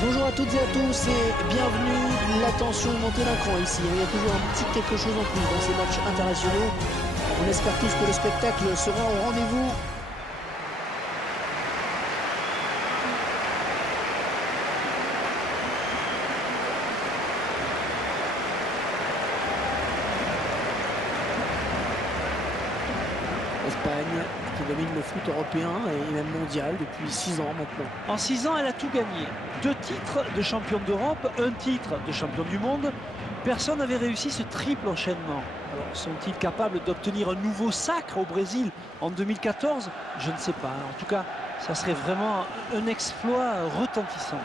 Bonjour à toutes et à tous et bienvenue. La tension est montée d'un cran ici. Il y a toujours un petit quelque chose en plus dans ces matchs internationaux. On espère tous que le spectacle sera au rendez-vous. Espagne qui domine le foot européen et même mondial depuis 6 ans maintenant. En 6 ans, elle a tout gagné. 2 titres de championne d'Europe, 1 titre de championne du monde. Personne n'avait réussi ce triple enchaînement. Alors, sont-ils capables d'obtenir un nouveau sacre au Brésil en 2014? Je ne sais pas. En tout cas, ça serait vraiment un exploit retentissant.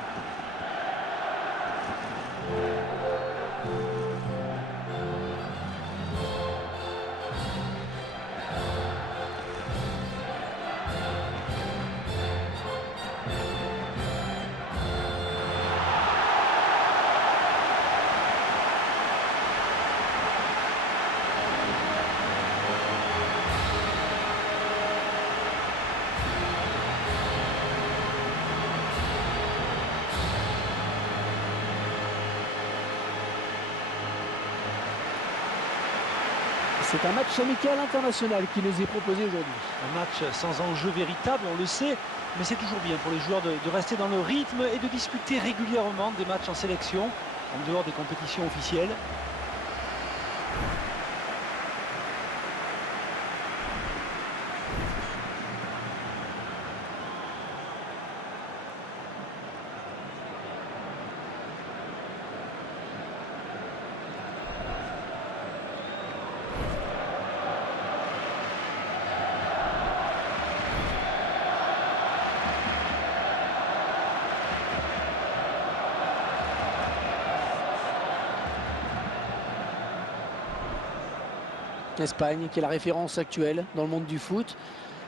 C'est un match amical international qui nous est proposé aujourd'hui. Un match sans enjeu véritable, on le sait, mais c'est toujours bien pour les joueurs de rester dans le rythme et de disputer régulièrement des matchs en sélection, en dehors des compétitions officielles. L'Espagne qui est la référence actuelle dans le monde du foot.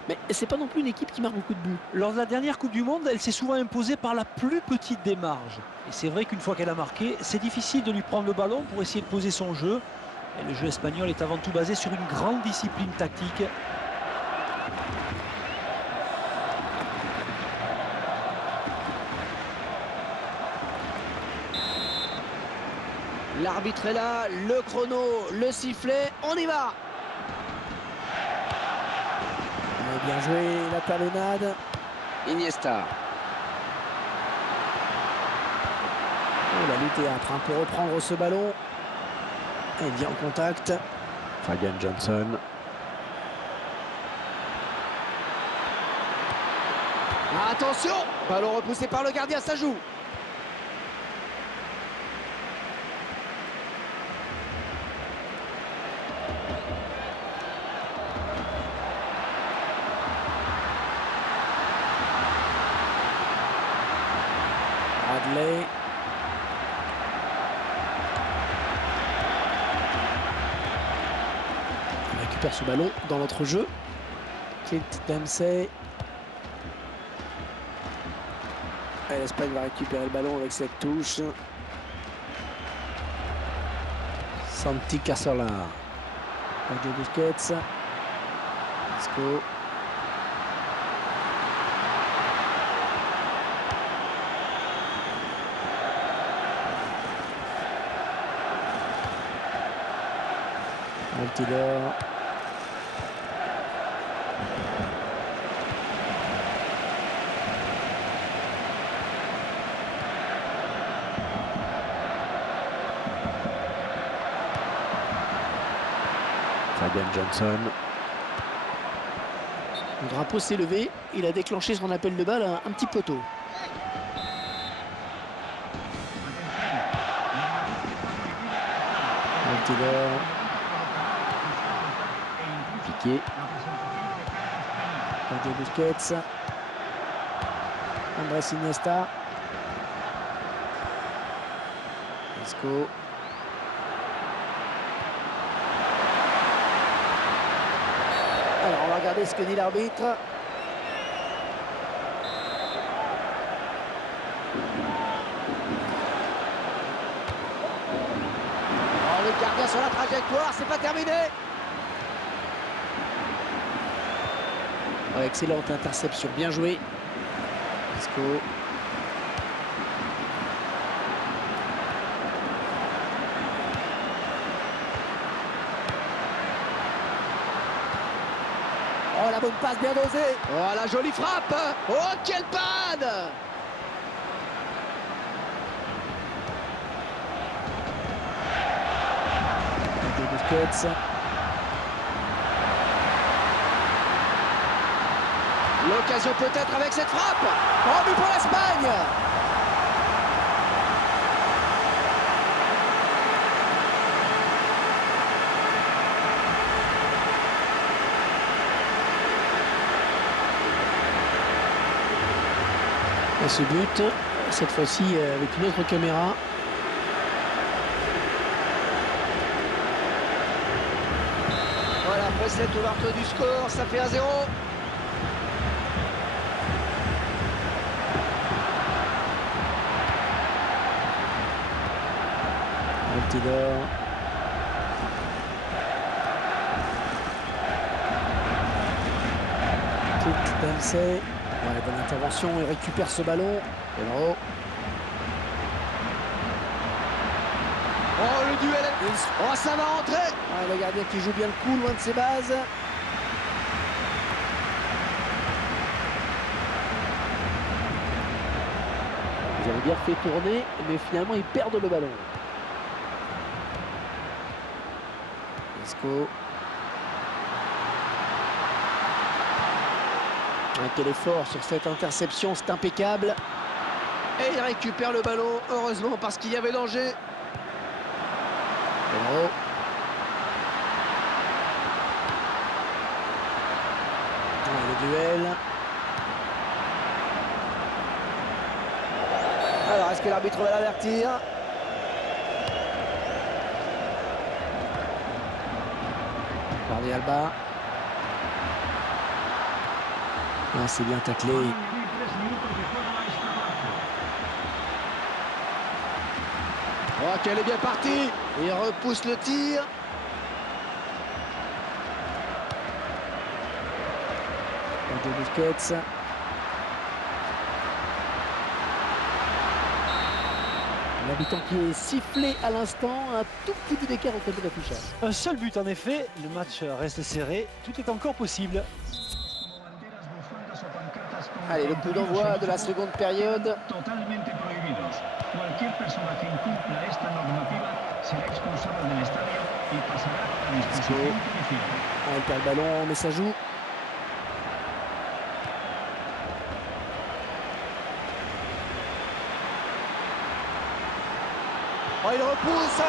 Mais c'est pas non plus une équipe qui marque beaucoup de buts. Lors de la dernière Coupe du Monde, elle s'est souvent imposée par la plus petite des marges. Et c'est vrai qu'une fois qu'elle a marqué, c'est difficile de lui prendre le ballon pour essayer de poser son jeu. Et le jeu espagnol est avant tout basé sur une grande discipline tactique. L'arbitre est là, le chrono, le sifflet, on y va. Bien joué, la talonnade. Iniesta. Oh, la lutte est âpre hein, pour reprendre ce ballon. Il vient en contact. Fabian Johnson. Attention, ballon repoussé par le gardien, ça joue. Bradley. On récupère ce ballon dans notre jeu. Clint Dempsey. L'Espagne va récupérer le ballon avec cette touche. Santi Cazorla. Sergio Busquets. Isco. Altidor. Fabian Johnson. Le drapeau s'est levé. Il a déclenché son appel de balle à un petit poteau. Altidor. Piqué. Sergio Busquets. Andrés Iniesta. Isco. Alors on va regarder ce que dit l'arbitre. Oh, le gardien sur la trajectoire, c'est pas terminé. Oh, excellente interception, bien joué. Isco. la bonne passe bien dosée. Oh, la jolie frappe. Oh, quelle panne. Busquets. L'occasion peut-être avec cette frappe. Oh, but pour l'Espagne. Et ce but, cette fois-ci avec une autre caméra. Voilà, après cette ouverture du score, ça fait 1-0. Altidor. Dempsey. Ouais, bonne intervention, il récupère ce ballon. Pedro. Oh, le duel. Oh, ça va rentrer. Ouais, le gardien qui joue bien le coup, loin de ses bases. Ils avaient bien fait tourner, mais finalement ils perdent le ballon. Isco. Quel effort sur cette interception, c'est impeccable. Et il récupère le ballon, heureusement, parce qu'il y avait danger. Pedro. Le duel. Alors, est-ce que l'arbitre va l'avertir? Jordi Alba. Ah, c'est bien taclé. Oh, qu'elle est bien partie. Il repousse le tir. Busquets. L'habitant qui est sifflé à l'instant, un tout petit peu d'écart au côté de l'affichage. Un seul but en effet, le match reste serré, tout est encore possible. Allez, le coup d'envoi de la seconde période. Totalmente prohibidos. Cualquier persona que incumpla esta normativa será expulsada del estadio y pasará a disposición policial. Ah, il perd le ballon, mais ça joue. Oh, il repousse.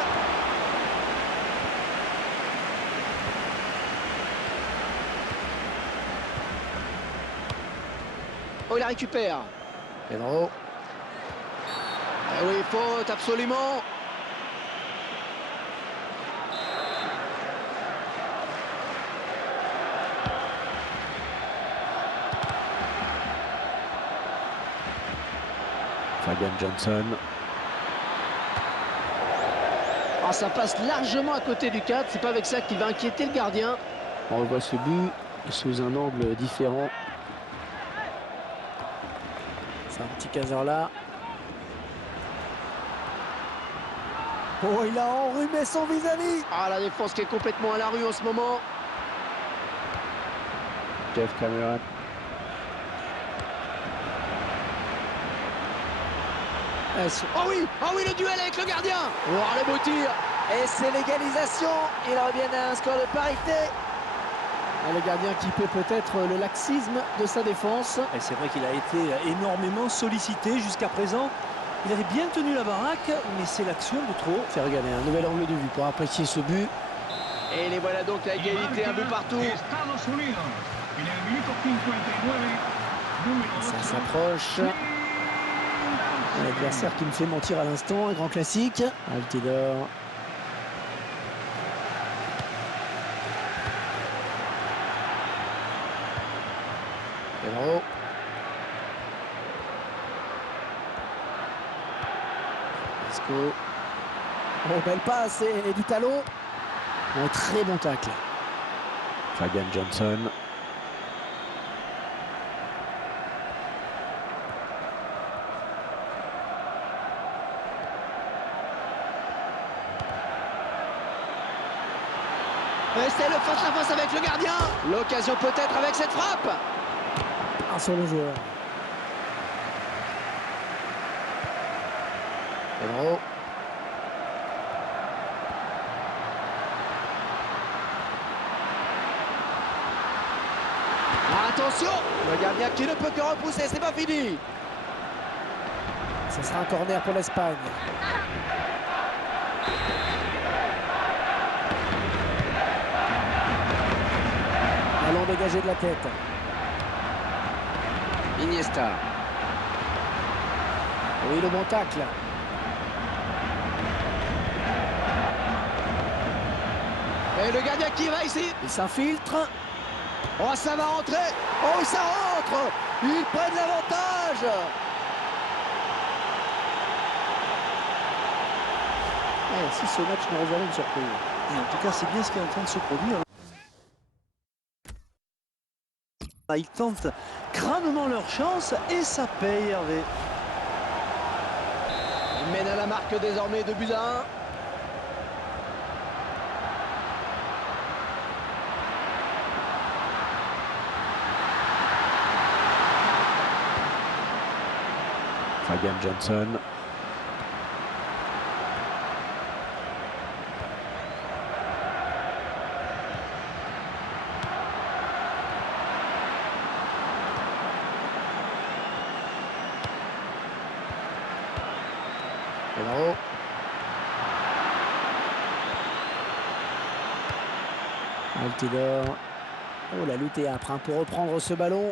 Oh, il la récupère. Pedro. Eh oui, faute, absolument. Fabian Johnson. Ah, ça passe largement à côté du cadre. C'est pas avec ça qu'il va inquiéter le gardien. On revoit ce but sous un angle différent. C'est un petit caseur là. Oh, il a enrhumé son vis-à-vis. Ah, la défense qui est complètement à la rue en ce moment. Jeff Cameron. Oh oui, le duel avec le gardien. Oh, le beau tir. Et c'est l'égalisation. Ils reviennent à un score de parité. Le gardien qui peut peut-être le laxisme de sa défense. Et c'est vrai qu'il a été énormément sollicité jusqu'à présent. Il avait bien tenu la baraque, mais c'est l'action de trop. Fait regarder un nouvel angle de vue pour apprécier ce but. Et les voilà donc à égalité, un but partout. Estados Unidos. En el minuto 59, número 8. Ça s'approche. L'adversaire qui me fait mentir à l'instant, un grand classique. Altidor. Pedro. Isco. Oh, belle passe et du talon. Un très bon tacle. Fabian Johnson. Et c'est le face-à-face avec le gardien. L'occasion peut-être avec cette frappe. Ah, sur le joueur. Pedro. Attention, le gardien qui ne peut que repousser, c'est pas fini. Ce sera un corner pour l'Espagne. Ballon dégagé de la tête. Iniesta. Oui, le bon tacle. Et le gardien qui va ici. Il s'infiltre. Oh, ça va rentrer. Oh, ça rentre. Ils prennent l'avantage. Si ce match nous réserve une surprise. En tout cas, c'est bien ce qui est en train de se produire. Ils tentent crânement leur chance et ça paye, Hervé. Ils mènent à la marque désormais de buts à 1. Fabian Johnson. Pedro. Altidor. Oh, la lutte est âpre pour reprendre ce ballon.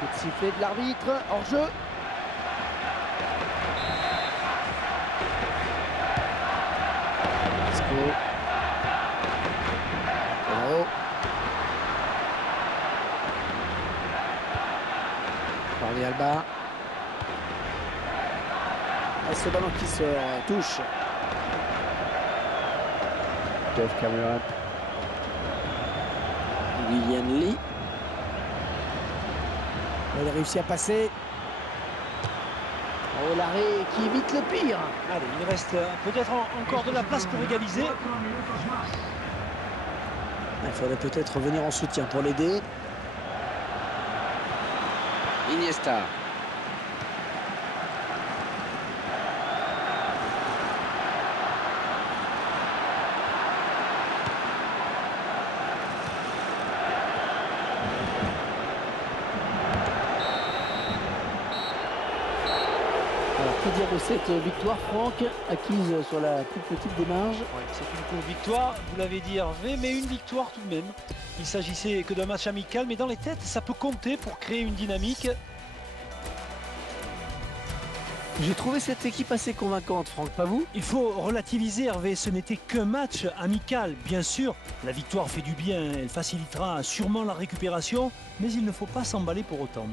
Coup de sifflet de l'arbitre, hors-jeu. Pedro. Jordi Alba. Et ce ballon qui sort, touche. Dave Cameron. William Lee. Il a réussi à passer. Oh, l'arrêt qui évite le pire. Allez, il reste peut-être encore de la place pour égaliser. Il faudrait peut-être revenir en soutien pour l'aider. Iniesta. Alors, que dire de cette victoire, Franck, acquise sur la toute petite démarche? C'est une courte victoire, vous l'avez dit Hervé, mais une victoire tout de même. Il s'agissait que d'un match amical, mais dans les têtes, ça peut compter pour créer une dynamique. J'ai trouvé cette équipe assez convaincante, Franck, pas vous? Il faut relativiser, Hervé, ce n'était qu'un match amical. Bien sûr, la victoire fait du bien, elle facilitera sûrement la récupération, mais il ne faut pas s'emballer pour autant.